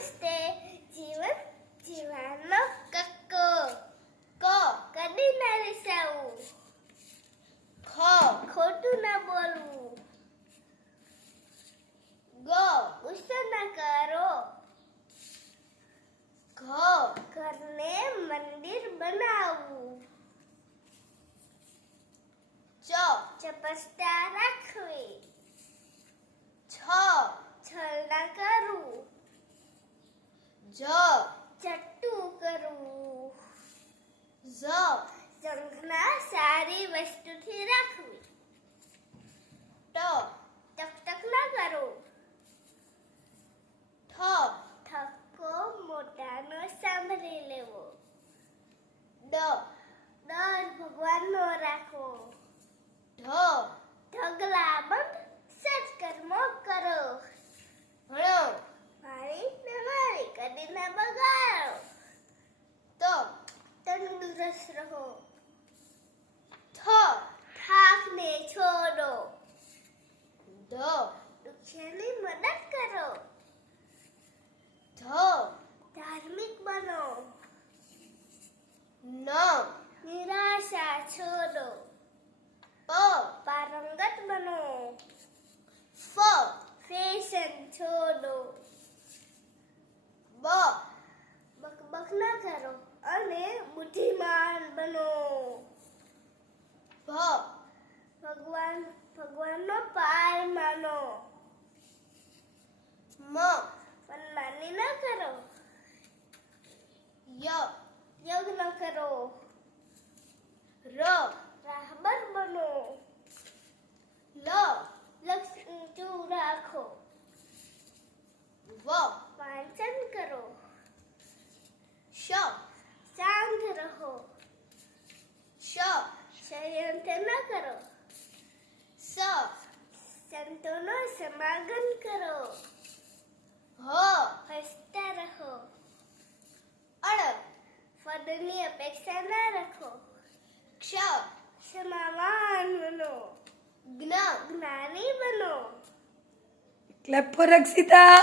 નમસ્તે. જીવન જીવાનો કક્કો. ક કદી ના રીસાવું. ખ ખોટું ના બોલવું. ગ ગુસ્સો ના કરો. ઘ ઘરને મંદિર બનાવવું. ચ ચપસ્તા રાખવી. છ છલ ના કરવું. જ ચટ્ટું કરવું. ઝ ઝંખના સારી વસ્તુથી રાખવી. ટ ટક ના કરવું. ઠ ઠપકો મોટાનો સાંભળી લેવો. ડર ભગવાનનો રાખવો. ઢ ઢગલા બંધ સત્કર્મો કરો. મારી ને મારી કદી ના બગાડો. તંદુરસ્ત રહો. થાક ને છોડો. દુખિયાની મદદ કરો. ધાર્મિક બનો. નિરાશા છોડો. પારંગત બનો. ફેશન છોડો. બકબક ના કરો અને બુદ્ધિમાન બનો. ભગવાનનો પાર માનો. મનમાની ના કરો. યજ્ઞ કરો. રાહબર બનો. લક્ષ્ય ઊંચું રાખો. વાંચન કરો. શાંત રહો. ષડયંત્ર ન કરો. સંતોનો સમાગમ કરો. હસતા રહો. ફળની અપેક્ષા ના રાખો. ક્ષમાવાન બનો. જ્ઞાની બનો. Clap for Rakshita.